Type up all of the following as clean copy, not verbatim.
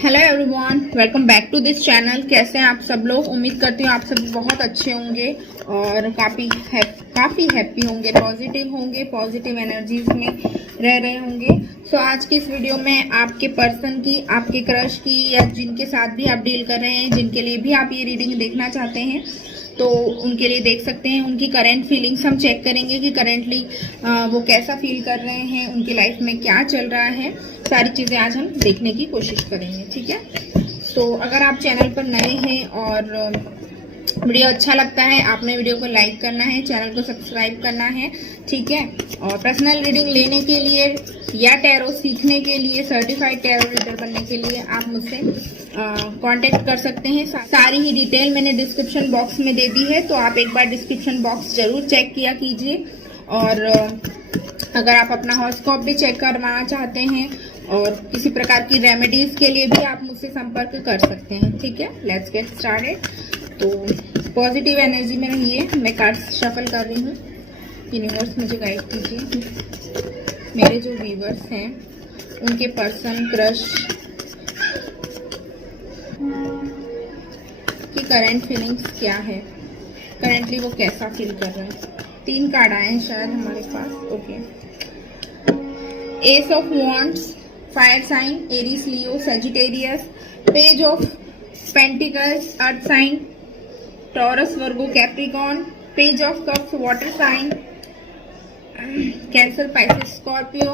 Hello everyone, welcome back to this channel. कैसे हैं आप सब लोग? उम्मीद करती हूँ आप सब बहुत अच्छे होंगे और काफ़ी हैप्पी होंगे, पॉजिटिव एनर्जीज में रह रहे होंगे। सो आज की इस वीडियो में आपके पर्सन की, आपके क्रश की या जिनके साथ भी आप डील कर रहे हैं, जिनके लिए भी आप ये रीडिंग देखना चाहते हैं तो उनके लिए देख सकते हैं। उनकी करंट फीलिंग्स हम चेक करेंगे कि करंटली वो कैसा फील कर रहे हैं, उनकी लाइफ में क्या चल रहा है। सारी चीज़ें आज हम देखने की कोशिश करेंगे, ठीक है। तो अगर आप चैनल पर नए हैं और वीडियो अच्छा लगता है, आपने वीडियो को लाइक करना है, चैनल को सब्सक्राइब करना है, ठीक है। और पर्सनल रीडिंग लेने के लिए या टैरो सीखने के लिए, सर्टिफाइड टैरो रीडर बनने के लिए आप मुझसे कांटेक्ट कर सकते हैं। सारी ही डिटेल मैंने डिस्क्रिप्शन बॉक्स में दे दी है, तो आप एक बार डिस्क्रिप्शन बॉक्स जरूर चेक किया कीजिए। और अगर आप अपना हॉरोस्कोप भी चेक करवाना चाहते हैं और किसी प्रकार की रेमेडीज के लिए भी आप मुझसे संपर्क कर सकते हैं, ठीक है। Let's get started. तो पॉजिटिव एनर्जी में रहिए। मैं कार्ड्स शफल कर रही हूँ। यूनिवर्स मुझे गाइड कीजिए। मेरे जो व्यूवर्स हैं उनके पर्सन, क्रश की करंट फीलिंग्स क्या है, करंटली वो कैसा फील कर रहे हैं। 3 कार्ड आए हैं शायद हमारे पास। Okay, ace of wands, fire sign, Aries, Leo, Sagittarius, page of pentacles, earth sign, Taurus, Virgo, Capricorn, page of cups, water sign, Cancer, Pisces, Scorpio,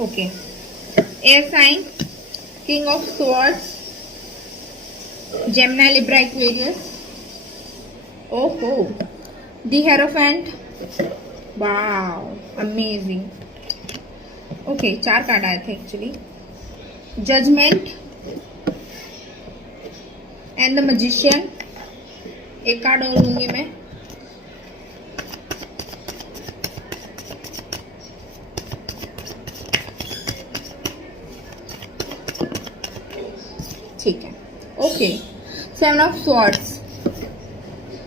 okay, air sign, king of swords, Gemini, Libra, Aquarius, ओहो, the hierophant, wow amazing. Okay, 4 card आए थे actually. Judgement and the magician. एक card और लूंगी मैं। ठीक है, okay, 7 of swords,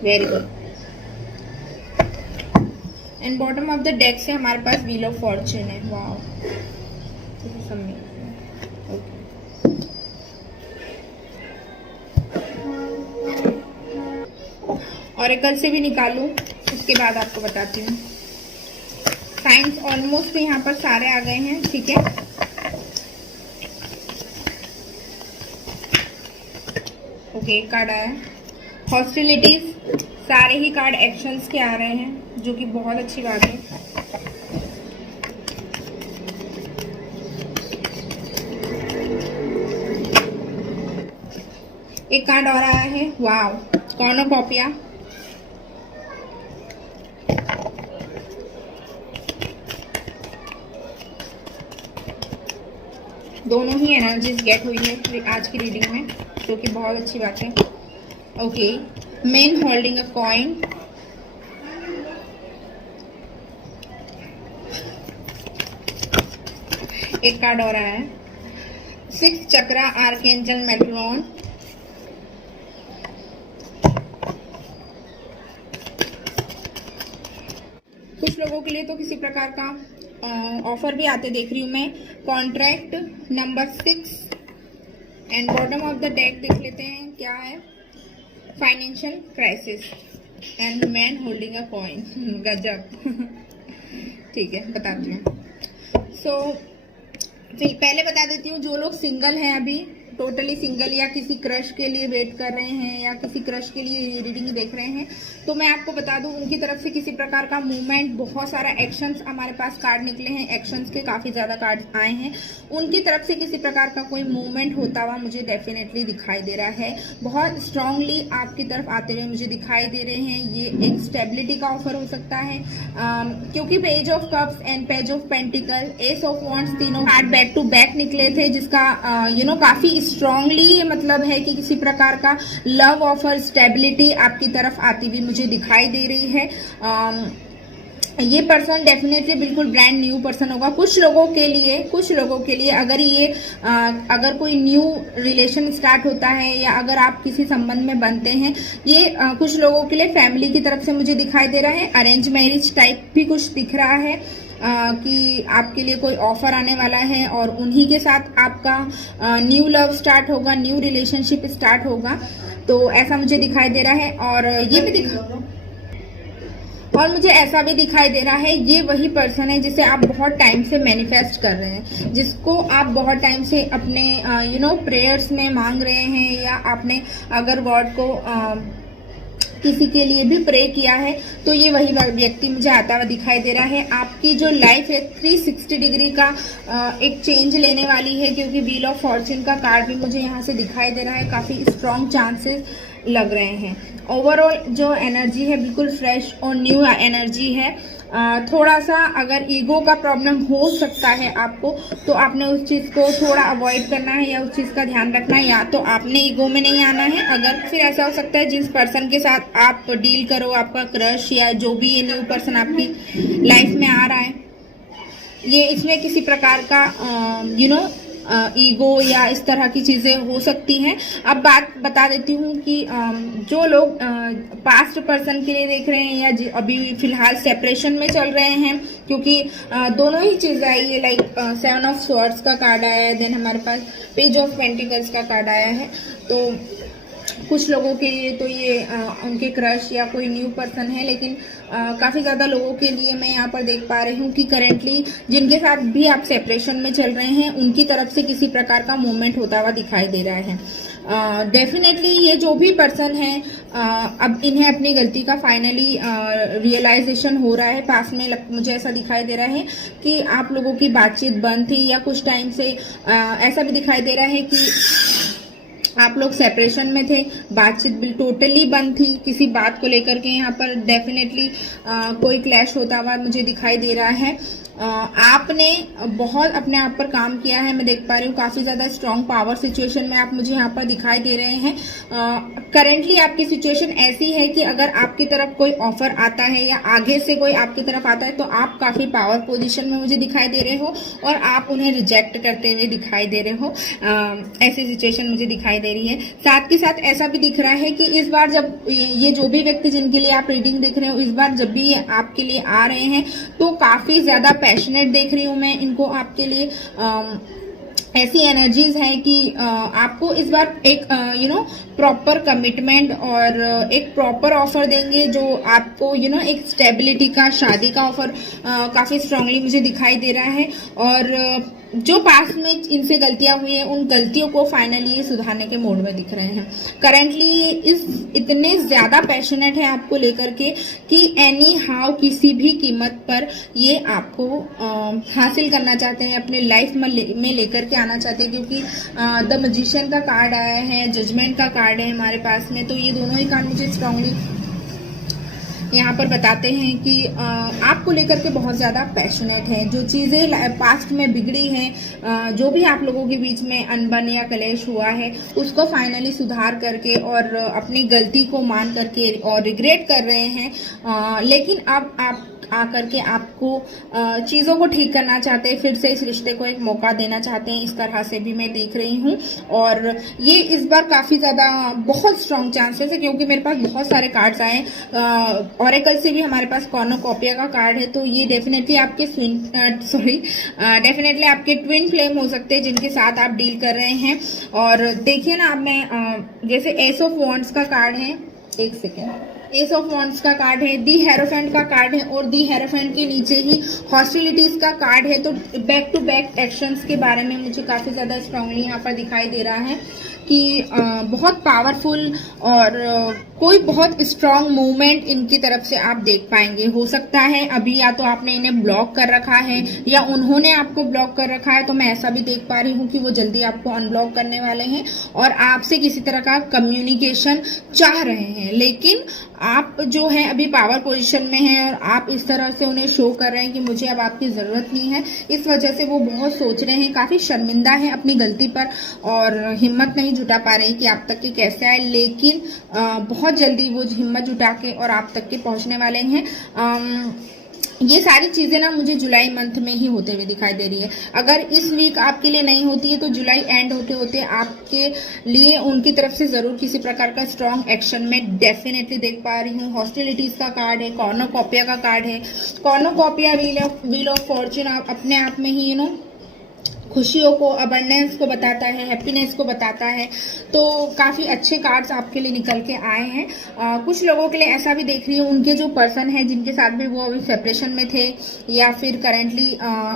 very good. And bottom of the deck से हमारे पास व्हील ऑफ फॉर्च्यून है। वाओ, ऑरेकल से भी निकालूं, उसके बाद आपको बताती हूँ। साइंस ऑलमोस्ट यहाँ पर सारे आ गए हैं, ठीक है। ओके, एक कार्ड आया हॉस्टिलिटीज। सारे ही कार्ड एक्शंस के आ रहे हैं, जो कि बहुत अच्छी बात है। एक कार्ड और आया है, वाव, कॉर्नोकॉपिया। दोनों ही एनर्जीज गेट हुई है आज की रीडिंग में, जो कि बहुत अच्छी बात है। Okay, man holding a coin, एक कार्ड और आया है 6 चक्रा, आर्कएंजल मेट्रोन, कुछ लोगों के लिए तो किसी प्रकार का ऑफर भी आते देख रही हूँ मैं। Contract number 6 and bottom of the deck देख लेते हैं क्या है। Financial crisis and man holding a coin, गजब। ठीक है, बताती हूँ। सो पहले बता देती हूँ, जो लोग सिंगल हैं अभी, टोटली सिंगल, या किसी क्रश के लिए वेट कर रहे हैं या किसी क्रश के लिए रीडिंग देख रहे हैं, तो मैं आपको बता दूं उनकी तरफ से किसी प्रकार का मूवमेंट, बहुत सारा एक्शंस हमारे पास कार्ड निकले हैं, एक्शंस के काफ़ी ज़्यादा कार्ड आए हैं। उनकी तरफ से किसी प्रकार का कोई मूवमेंट होता हुआ मुझे डेफिनेटली दिखाई दे रहा है। बहुत स्ट्रांगली आपकी तरफ आते हुए मुझे दिखाई दे रहे हैं। ये एक स्टेबिलिटी का ऑफर हो सकता है, क्योंकि page of cups and page of pentacle, S of wands, तीनों कार्ड बैक टू बैक निकले थे, जिसका काफ़ी स्ट्रांगली मतलब है कि किसी प्रकार का लव ऑफर, स्टेबिलिटी आपकी तरफ आती हुई मुझे दिखाई दे रही है। ये पर्सन डेफिनेटली बिल्कुल ब्रांड न्यू पर्सन होगा। कुछ लोगों के लिए अगर कोई न्यू रिलेशन स्टार्ट होता है या अगर आप किसी संबंध में बनते हैं, ये कुछ लोगों के लिए फैमिली की तरफ से मुझे दिखाई दे रहा है। अरेंज मैरिज टाइप भी कुछ दिख रहा है कि आपके लिए कोई ऑफर आने वाला है और उन्हीं के साथ आपका न्यू लव स्टार्ट होगा, न्यू रिलेशनशिप स्टार्ट होगा। तो ऐसा मुझे दिखाई दे रहा है। और मुझे ऐसा भी दिखाई दे रहा है, ये वही पर्सन है जिसे आप बहुत टाइम से मैनिफेस्ट कर रहे हैं, जिसको आप बहुत टाइम से अपने प्रेयर्स में मांग रहे हैं, या आपने अगर गॉड को किसी के लिए भी प्रे किया है, तो ये वही व्यक्ति मुझे आता हुआ दिखाई दे रहा है। आपकी जो लाइफ है 360 डिग्री का एक चेंज लेने वाली है, क्योंकि व्हील ऑफ फॉर्च्यून का कार्ड भी मुझे यहाँ से दिखाई दे रहा है। काफ़ी स्ट्रॉन्ग चांसेस लग रहे हैं। ओवरऑल जो एनर्जी है बिल्कुल फ्रेश और न्यू एनर्जी है। थोड़ा सा अगर ईगो का प्रॉब्लम हो सकता है आपको, तो आपने उस चीज़ को थोड़ा अवॉइड करना है या उस चीज़ का ध्यान रखना है, या तो आपने ईगो में नहीं आना है। अगर फिर ऐसा हो सकता है जिस पर्सन के साथ आप डील करो, आपका क्रश या जो भी ये न्यू पर्सन आपकी लाइफ में आ रहा है, ये इसमें किसी प्रकार का ईगो या इस तरह की चीज़ें हो सकती हैं। अब बात बता देती हूँ कि जो लोग पास्ट पर्सन के लिए देख रहे हैं या अभी फिलहाल सेपरेशन में चल रहे हैं, क्योंकि दोनों ही चीज़ें आई है। लाइक 7 ऑफ स्वॉर्ड्स का कार्ड आया है, देन हमारे पास पेज ऑफ पेंटिकल्स का कार्ड आया है। तो कुछ लोगों के लिए तो ये उनके क्रश या कोई न्यू पर्सन है, लेकिन काफ़ी ज़्यादा लोगों के लिए मैं यहाँ पर देख पा रही हूँ कि करेंटली जिनके साथ भी आप सेपरेशन में चल रहे हैं, उनकी तरफ से किसी प्रकार का मूवमेंट होता हुआ दिखाई दे रहा है। डेफिनेटली ये जो भी पर्सन है, अब इन्हें अपनी गलती का फाइनली रियलाइजेशन हो रहा है। पास में मुझे ऐसा दिखाई दे रहा है कि आप लोगों की बातचीत बंद थी, या कुछ टाइम से ऐसा भी दिखाई दे रहा है कि आप लोग सेपरेशन में थे, बातचीत बिल्कुल टोटली बंद थी किसी बात को लेकर के। यहाँ पर डेफिनेटली कोई क्लैश होता हुआ मुझे दिखाई दे रहा है। आपने बहुत अपने आप पर काम किया है, मैं देख पा रही हूँ। काफ़ी ज़्यादा स्ट्रॉन्ग पावर सिचुएशन में आप मुझे यहाँ पर दिखाई दे रहे हैं। करेंटली आपकी सिचुएशन ऐसी है कि अगर आपकी तरफ कोई ऑफर आता है या आगे से कोई आपकी तरफ आता है, तो आप काफ़ी पावर पोजीशन में मुझे दिखाई दे रहे हो और आप उन्हें रिजेक्ट करते हुए दिखाई दे रहे हो। ऐसी सिचुएशन मुझे दिखाई दे रही है। साथ के साथ ऐसा भी दिख रहा है कि इस बार जब ये जो भी व्यक्ति जिनके लिए आप रीडिंग देख रहे हो, इस बार जब भी आपके लिए आ रहे हैं, तो काफ़ी ज़्यादा पैशनेट देख रही हूँ मैं इनको आपके लिए। ऐसी एनर्जीज हैं कि आपको इस बार एक प्रॉपर कमिटमेंट और एक प्रॉपर ऑफर देंगे, जो आपको एक स्टेबिलिटी का, शादी का ऑफर काफ़ी स्ट्रांगली मुझे दिखाई दे रहा है। और जो पास्ट में इनसे गलतियां हुई हैं, उन गलतियों को फाइनली सुधारने के मोड में दिख रहे हैं। करंटली इतने ज़्यादा पैशनेट है आपको लेकर के कि एनी हाउ किसी भी कीमत पर ये आपको हासिल करना चाहते हैं, अपने लाइफ में लेकर के आना चाहते हैं। क्योंकि द मैजिशियन का कार्ड आया है, जजमेंट का कार्ड है हमारे पास में, तो ये दोनों ही कार्ड मुझे स्ट्रांगली यहाँ पर बताते हैं कि आपको लेकर के बहुत ज़्यादा पैशनेट है। जो चीज़ें पास्ट में बिगड़ी हैं, जो भी आप लोगों के बीच में अनबन या कलेश हुआ है, उसको फाइनली सुधार करके और अपनी गलती को मान करके और रिग्रेट कर रहे हैं। लेकिन अब आप आकर के आपको चीज़ों को ठीक करना चाहते हैं, फिर से इस रिश्ते को एक मौका देना चाहते हैं। इस तरह से भी मैं देख रही हूँ। और ये इस बार काफ़ी ज़्यादा बहुत स्ट्रॉन्ग चांसेस है, क्योंकि मेरे पास बहुत सारे कार्ड्स आए। ऑरेकल से भी हमारे पास कॉर्नोकॉपिया का कार्ड है, तो ये डेफिनेटली आपके डेफिनेटली आपके ट्विन फ्लेम हो सकते हैं जिनके साथ आप डील कर रहे हैं। और देखिए ना, अब मैं जैसे एस ऑफ वॉन्ड्स का कार्ड है, एक सेकेंड, एस ऑफ वॉन्ड्स का कार्ड है, दी हेरोफेंट का कार्ड है, और दी हेरोफेंट के नीचे ही हॉस्टिलिटीज का कार्ड है। तो बैक टू बैक एक्शंस के बारे में मुझे काफ़ी ज़्यादा स्ट्रांगली यहाँ पर दिखाई दे रहा है कि बहुत पावरफुल और कोई बहुत स्ट्रांग मूवमेंट इनकी तरफ से आप देख पाएंगे। हो सकता है अभी या तो आपने इन्हें ब्लॉक कर रखा है या उन्होंने आपको ब्लॉक कर रखा है, तो मैं ऐसा भी देख पा रही हूँ कि वो जल्दी आपको अनब्लॉक करने वाले हैं और आपसे किसी तरह का कम्युनिकेशन चाह रहे हैं। लेकिन आप जो है अभी पावर पोजीशन में हैं और आप इस तरह से उन्हें शो कर रहे हैं कि मुझे अब आपकी ज़रूरत नहीं है। इस वजह से वो बहुत सोच रहे हैं, काफ़ी शर्मिंदा है अपनी गलती पर और हिम्मत नहीं जुटा पा रहे हैं कि आप तक के कैसे आए। लेकिन बहुत जल्दी वो हिम्मत जुटा के और आप तक के पहुंचने वाले हैं। ये सारी चीजें ना मुझे जुलाई मंथ में ही होते हुए दिखाई दे रही है। अगर इस वीक आपके लिए नहीं होती है तो जुलाई एंड होते होते आपके लिए उनकी तरफ से जरूर किसी प्रकार का स्ट्रॉन्ग एक्शन में डेफिनेटली देख पा रही हूँ। हॉस्टिलिटीज का कार्ड है, कॉर्नोकॉपिया का कार्ड है। कॉर्नोकॉपिया व्हील ऑफ फॉर्च्यून अपने आप में ही खुशियों को, अबंडेंस को बताता है, हैप्पीनेस को बताता है। तो काफ़ी अच्छे कार्ड्स आपके लिए निकल के आए हैं। कुछ लोगों के लिए ऐसा भी देख रही हूँ, उनके जो पर्सन है जिनके साथ भी वो अभी सेपरेशन में थे या फिर करेंटली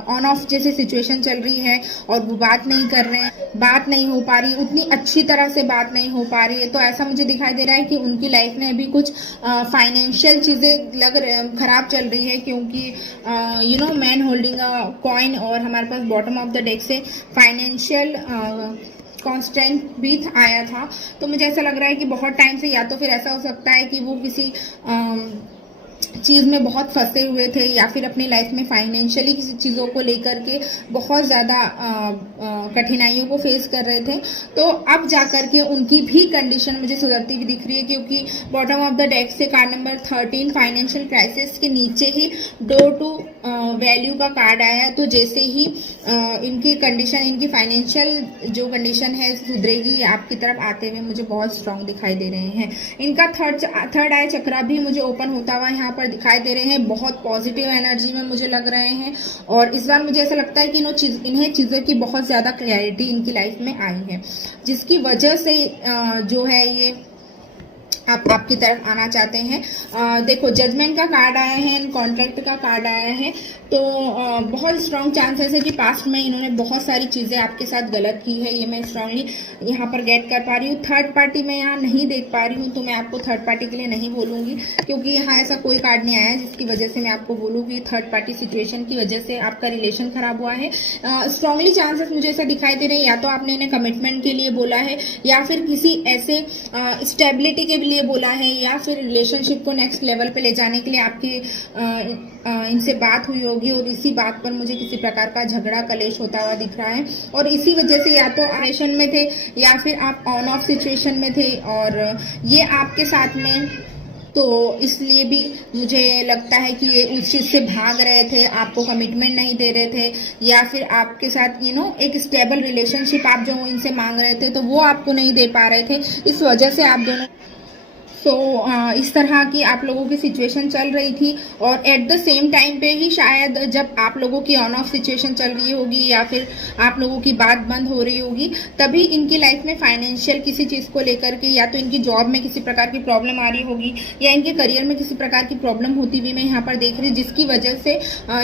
ऑन ऑफ जैसी सिचुएशन चल रही है और वो बात नहीं कर रहे हैं, बात नहीं हो पा रही, उतनी अच्छी तरह से बात नहीं हो पा रही है। तो ऐसा मुझे दिखाई दे रहा है कि उनकी लाइफ में अभी कुछ फाइनेंशियल चीज़ें खराब चल रही है, क्योंकि मैन होल्डिंग अ कॉइन और हमारे पास बॉटम ऑफ द डेक से फाइनेंशियल कॉन्स्टेंट भी आया था। तो मुझे ऐसा लग रहा है कि बहुत टाइम से, या तो फिर ऐसा हो सकता है कि वो किसी चीज़ में बहुत फंसे हुए थे या फिर अपनी लाइफ में फाइनेंशियली किसी चीज़ों को लेकर के बहुत ज़्यादा कठिनाइयों को फेस कर रहे थे। तो अब जाकर के उनकी भी कंडीशन मुझे सुधरती हुई दिख रही है, क्योंकि बॉटम ऑफ द डेक से कार्ड नंबर 13 फाइनेंशियल क्राइसिस के नीचे ही डोर टू वैल्यू का कार्ड आया। तो जैसे ही इनकी कंडीशन, इनकी फाइनेंशियल जो कंडीशन है सुधरेगी, आपकी तरफ आते हुए मुझे बहुत स्ट्रांग दिखाई दे रहे हैं। इनका थर्ड आई चक्रा भी मुझे ओपन होता हुआ यहाँ पर दिखाई दे रहे हैं। बहुत पॉजिटिव एनर्जी में मुझे लग रहे हैं और इस बार मुझे ऐसा लगता है कि इन्हें चीज़ों की बहुत ज़्यादा क्लैरिटी इनकी लाइफ में आई है, जिसकी वजह से जो है ये आपकी तरफ आना चाहते हैं। देखो, जजमेंट का कार्ड आया है, कॉन्ट्रैक्ट का कार्ड आया है। तो बहुत स्ट्रॉन्ग चांसेस है कि पास्ट में इन्होंने बहुत सारी चीज़ें आपके साथ गलत की है। ये मैं स्ट्रांगली यहाँ पर गेट कर पा रही हूँ। थर्ड पार्टी मैं यहाँ नहीं देख पा रही हूँ, तो मैं आपको थर्ड पार्टी के लिए नहीं बोलूँगी, क्योंकि यहाँ ऐसा कोई कार्ड नहीं आया जिसकी वजह से मैं आपको बोलूँ कि थर्ड पार्टी सिचुएशन की वजह से आपका रिलेशन खराब हुआ है। स्ट्रांगली चांसेस मुझे ऐसा दिखाई दे रहे हैं, या तो आपने इन्हें कमिटमेंट के लिए बोला है, या फिर किसी ऐसे स्टेबिलिटी के लिए बोला है, या फिर रिलेशनशिप को नेक्स्ट लेवल पे ले जाने के लिए आपकी इनसे बात हुई होगी और इसी बात पर मुझे किसी प्रकार का झगड़ा कलेश होता हुआ दिख रहा है। और इसी वजह से या तो रिलेशन में थे या फिर आप ऑन ऑफ सिचुएशन में थे और ये आपके साथ में, तो इसलिए भी मुझे लगता है कि ये उस चीज़ से भाग रहे थे, आपको कमिटमेंट नहीं दे रहे थे, या फिर आपके साथ एक स्टेबल रिलेशनशिप आप जो इनसे मांग रहे थे तो वो आपको नहीं दे पा रहे थे। इस वजह से आप दोनों इस तरह की आप लोगों की सिचुएशन चल रही थी। और एट द सेम टाइम पे ही शायद जब आप लोगों की ऑन ऑफ सिचुएशन चल रही होगी या फिर आप लोगों की बात बंद हो रही होगी, तभी इनकी लाइफ में फाइनेंशियल किसी चीज़ को लेकर के, या तो इनकी जॉब में किसी प्रकार की प्रॉब्लम आ रही होगी या इनके करियर में किसी प्रकार की प्रॉब्लम होती हुई मैं यहाँ पर देख रही, जिसकी वजह से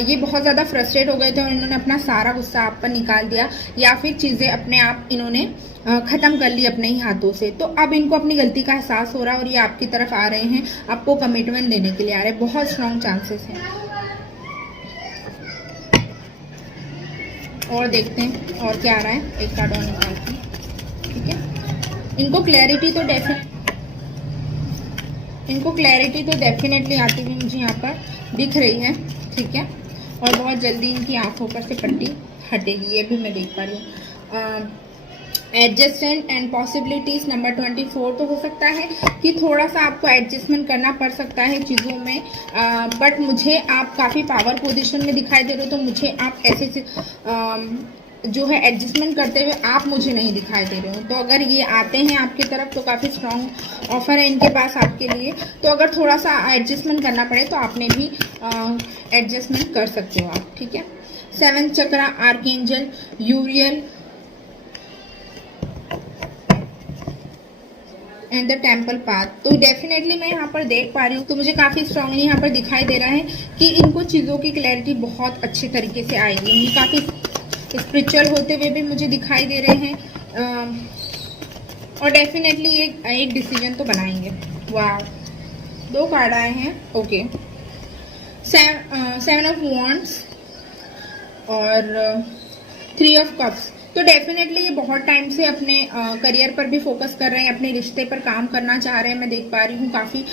ये बहुत ज़्यादा फ्रस्ट्रेट हो गए थे और इन्होंने अपना सारा गुस्सा आप पर निकाल दिया, या फिर चीज़ें अपने आप इन्होंने ख़त्म कर ली अपने ही हाथों से। तो अब इनको अपनी गलती का एहसास हो रहा है और ये आपकी तरफ आ रहे हैं, आपको कमिटमेंट देने के लिए आ रहे हैं। बहुत स्ट्रॉन्ग चांसेस हैं। और देखते हैं और क्या आ रहा है, एक कार्ड और निकालते हैं। ठीक है, इनको क्लैरिटी तो डेफिनेटली आती हुई मुझे यहाँ पर दिख रही है। ठीक है, और बहुत जल्दी इनकी आंखों पर से पट्टी हटेगी, ये भी मैं देख पा रही हूँ। एडजस्टमेंट एंड पॉसिबिलिटीज नंबर 24, तो हो सकता है कि थोड़ा सा आपको एडजस्टमेंट करना पड़ सकता है चीज़ों में, बट मुझे आप काफ़ी पावर पोजीशन में दिखाई दे रहे हो, तो मुझे आप ऐसे जो है एडजस्टमेंट करते हुए आप मुझे नहीं दिखाई दे रहे हो। तो अगर ये आते हैं आपकी तरफ तो काफ़ी स्ट्रॉन्ग ऑफर है इनके पास आपके लिए। तो अगर थोड़ा सा एडजस्टमेंट करना पड़े तो आपने भी एडजस्टमेंट कर सकते हो आप। ठीक है, 7th chakra, archangel यूरियल and the temple path. तो डेफिनेटली मैं यहाँ पर देख पा रही हूँ, तो मुझे काफ़ी स्ट्रांगली यहाँ पर दिखाई दे रहा है कि इनको चीज़ों की क्लैरिटी बहुत अच्छे तरीके से आएगी। ये काफ़ी स्पिरिचुअल होते हुए भी मुझे दिखाई दे रहे हैं और डेफिनेटली एक डिसीजन तो बनाएंगे। वाह, 2 कार्ड आए हैं। ओके, 7 ऑफ वॉन्ड्स और 3 ऑफ कप्स। तो डेफिनेटली ये बहुत टाइम से अपने करियर पर भी फोकस कर रहे हैं, अपने रिश्ते पर काम करना चाह रहे हैं। मैं देख पा रही हूँ काफ़ी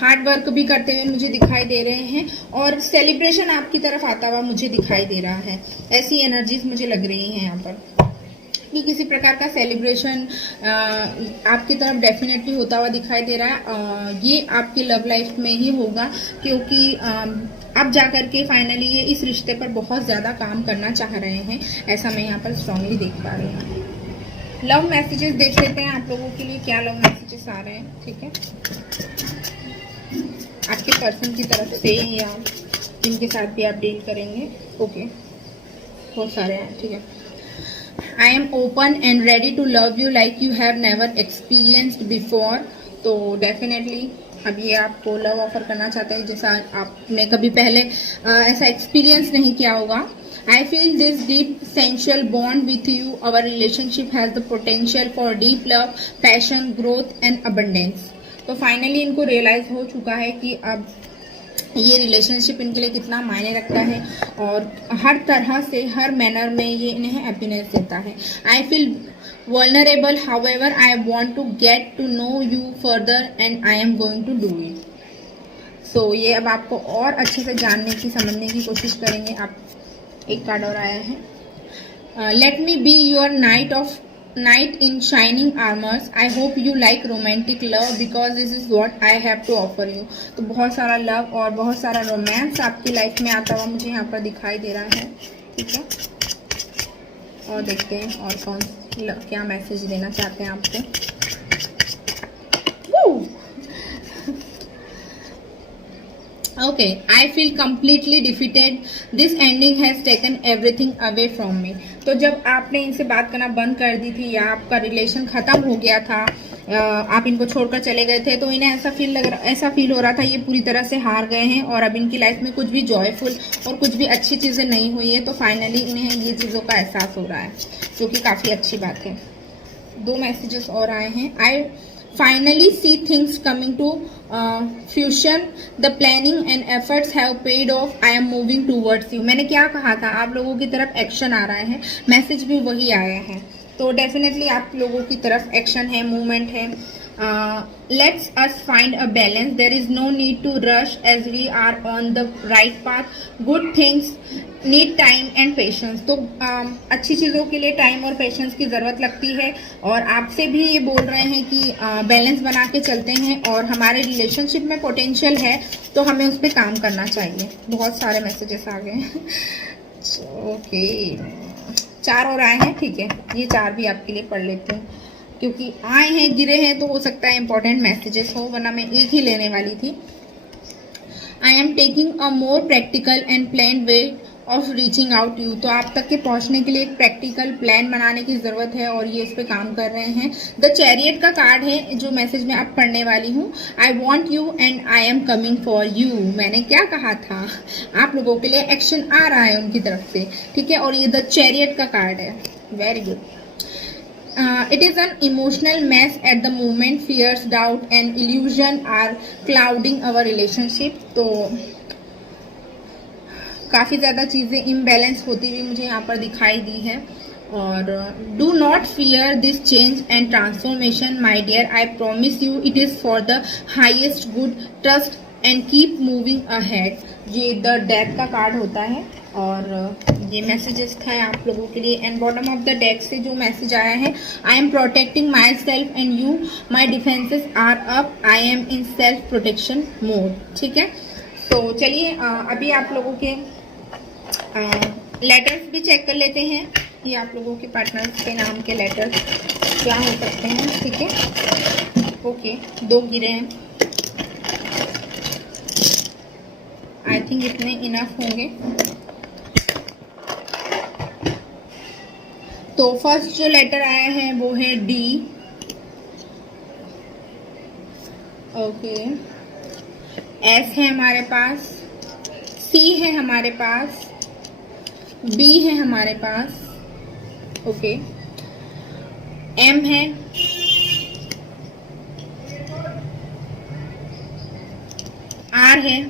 हार्ड वर्क भी करते हुए मुझे दिखाई दे रहे हैं और सेलिब्रेशन आपकी तरफ आता हुआ मुझे दिखाई दे रहा है। ऐसी एनर्जीज मुझे लग रही हैं यहाँ पर कि किसी प्रकार का सेलिब्रेशन आपकी तरफ डेफिनेटली होता हुआ दिखाई दे रहा है। ये आपकी लव लाइफ में ही होगा, क्योंकि अब जा करके फाइनली ये इस रिश्ते पर बहुत ज़्यादा काम करना चाह रहे हैं, ऐसा मैं यहाँ पर स्ट्रांगली देख पा रही हूँ। लव मैसेजेस देख लेते हैं आप लोगों के लिए, क्या लव मैसेजेस आ रहे हैं। ठीक है, आपके पर्सन की तरफ से या जिनके साथ भी आप डील करेंगे। ओके, बहुत सारे हैं। ठीक है, I am open and ready to love you like you have never experienced before. तो डेफिनेटली अब ये आपको लव ऑफर करना चाहते हैं जैसा आपने कभी पहले ऐसा एक्सपीरियंस नहीं किया होगा। I feel this deep sensual bond with you. Our relationship has the potential for deep love, passion, growth and abundance. तो फाइनली इनको रियलाइज हो चुका है कि अब ये रिलेशनशिप इनके लिए कितना मायने रखता है और हर तरह से हर मैनर में ये इन्हें हैप्पीनेस देता है। I feel vulnerable, however I want to get to know you further and I am going to do it. So ये अब आपको और अच्छे से जानने की समझने की कोशिश करेंगे। आप एक कार्ड और आया है, let me be your knight in shining armours. I hope you like romantic love because this is what I have to offer you. तो बहुत सारा लव और बहुत सारा रोमांस आपकी लाइफ में आता हुआ मुझे यहाँ पर दिखाई दे रहा है। ठीक है, और देखते हैं और कौन क्या मैसेज देना चाहते हैं आपको। Okay, I feel completely defeated. This ending has taken everything away from me. तो जब आपने इनसे बात करना बंद कर दी थी या आपका रिलेशन खत्म हो गया था, आप इनको छोड़कर चले गए थे, तो इन्हें ऐसा फील हो रहा था ये पूरी तरह से हार गए हैं और अब इनकी लाइफ में कुछ भी जॉयफुल और कुछ भी अच्छी चीज़ें नहीं हुई है। तो फाइनली इन्हें ये चीज़ों का एहसास हो रहा है, जो कि काफ़ी अच्छी बात है। 2 मैसेजेस और आए हैं। आई finally see things coming to fruition. The planning and efforts have paid off. I am moving towards you. मैंने क्या कहा था, आप लोगों की तरफ एक्शन आ रहा है, मैसेज भी वही आया है। तो डेफिनेटली आप लोगों की तरफ एक्शन है, मूवमेंट है। Let's us find a balance. There is no need to rush as we are on the right path. Good things need time and patience. तो अच्छी चीज़ों के लिए टाइम और पेशेंस की ज़रूरत लगती है और आपसे भी ये बोल रहे हैं कि बैलेंस बना के चलते हैं और हमारे रिलेशनशिप में पोटेंशियल है तो हमें उस पर काम करना चाहिए। बहुत सारे मैसेजेस आ गए हैं। ओके, 4 और आए हैं। ठीक है, ये 4 भी आपके लिए पढ़ लेती हूँ क्योंकि आए हैं गिरे हैं तो हो सकता है इंपॉर्टेंट मैसेजेस हो, वरना मैं एक ही लेने वाली थी। I am taking a more practical and plan way of reaching out you. तो आप तक के पहुंचने के लिए एक प्रैक्टिकल प्लान बनाने की ज़रूरत है और ये इस पे काम कर रहे हैं। द चैरियट का कार्ड है जो मैसेज में अब पढ़ने वाली हूँ। I want you and I am coming for you. मैंने क्या कहा था, आप लोगों के लिए एक्शन आ रहा है उनकी तरफ से। ठीक है, और ये द चैरियट का कार्ड है। Very good. It is an emotional mess at the moment. Fears, doubt and illusion are clouding our relationship. तो काफ़ी ज़्यादा चीज़ें इम्बैलेंस होती हुई मुझे यहाँ पर दिखाई दी है। और do not fear this change and transformation my dear. I promise you it is for the highest good. Trust and keep moving ahead. ये द डेथ का कार्ड होता है और ये मैसेजेस था आप लोगों के लिए। And bottom of the deck से जो मैसेज आया है, I am protecting myself and you, my defences are up, I am in self protection mode. ठीक है, तो चलिए अभी आप लोगों के लेटर्स भी चेक कर लेते हैं। ये आप लोगों के पार्टनर्स के नाम के लेटर्स क्या हो सकते हैं। ठीक है, ओके, 2 गिरे हैं। आई थिंक इतने इनफ होंगे। तो फर्स्ट जो लेटर आया है वो है डी। ओके, एस है हमारे पास, सी है हमारे पास, बी है हमारे पास, ओके, एम है, आर है,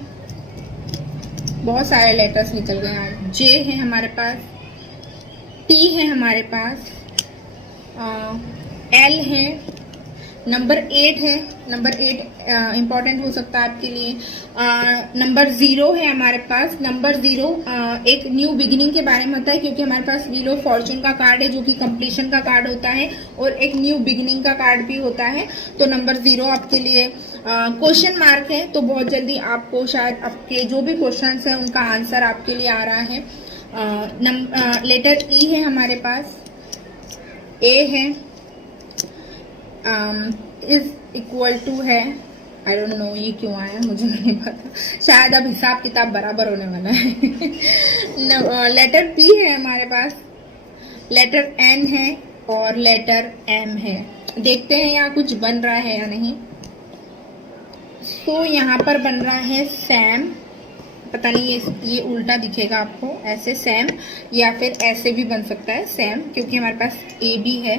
बहुत सारे लेटर्स निकल गए आज, जे है हमारे पास, टी है हमारे पास, एल है, नंबर 8 है। नंबर 8 इम्पॉर्टेंट हो सकता है आपके लिए। नंबर 0 है हमारे पास। नंबर 0 एक न्यू बिगिनिंग के बारे में होता है क्योंकि हमारे पास व्हील ऑफ फॉर्चून का कार्ड है जो कि कंप्लीशन का कार्ड होता है और एक न्यू बिगिनिंग का कार्ड भी होता है। तो नंबर 0 आपके लिए क्वेश्चन मार्क है, तो बहुत जल्दी आपको शायद आपके जो भी क्वेश्चंस हैं उनका आंसर आपके लिए आ रहा है। लेटर ई है हमारे पास, ए है, इज इक्वल टू है, आई डोंट नो ये क्यों आया, मुझे नहीं पता, शायद अब हिसाब किताब बराबर होने वाला है। लेटर पी है हमारे पास, लेटर एन है और लेटर एम है। देखते हैं यहाँ कुछ बन रहा है या नहीं। तो यहाँ पर बन रहा है सैम, पता नहीं ये उल्टा दिखेगा आपको, ऐसे सैम, या फिर ऐसे भी बन सकता है सैम, क्योंकि हमारे पास ए भी है।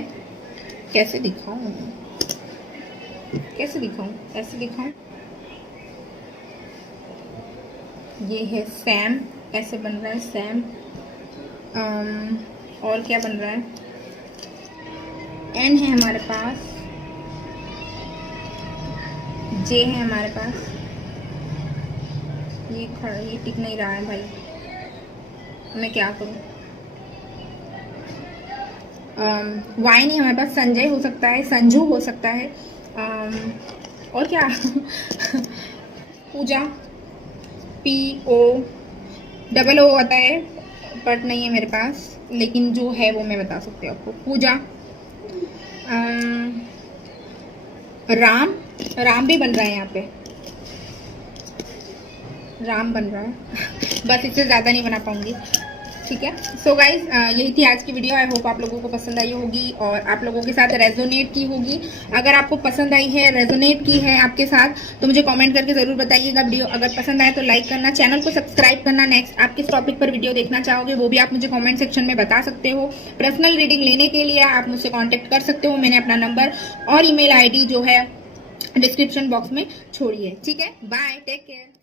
कैसे दिखाऊं, कैसे दिखाऊं, ऐसे दिखाऊं, ये है सैम, ऐसे बन रहा है सैम। और क्या बन रहा है, एन है हमारे पास, जे है हमारे पास, ये टिक नहीं रहा है भाई, मैं क्या करूं। वाई नहीं हमारे पास, संजय हो सकता है, संजू हो सकता है, और क्या पूजा, पी ओ डबल ओ आता है बट नहीं है मेरे पास, लेकिन जो है वो मैं बता सकती हूँ आपको। पूजा, राम, राम भी बन रहा है यहाँ पे, राम बन रहा है बस इससे ज़्यादा नहीं बना पाऊंगी, ठीक है। सो गाइज यही थी आज की वीडियो। आई होप आप लोगों को पसंद आई होगी और आप लोगों के साथ रेजोनेट की होगी। अगर आपको पसंद आई है, रेजोनेट की है आपके साथ, तो मुझे कमेंट करके ज़रूर बताइएगा। वीडियो अगर पसंद आए तो लाइक करना, चैनल को सब्सक्राइब करना। नेक्स्ट आप किस टॉपिक पर वीडियो देखना चाहोगे वो भी आप मुझे कॉमेंट सेक्शन में बता सकते हो। पर्सनल रीडिंग लेने के लिए आप मुझसे कॉन्टेक्ट कर सकते हो, मैंने अपना नंबर और email ID जो है डिस्क्रिप्शन बॉक्स में छोड़ी है, ठीक है। Bye, take care.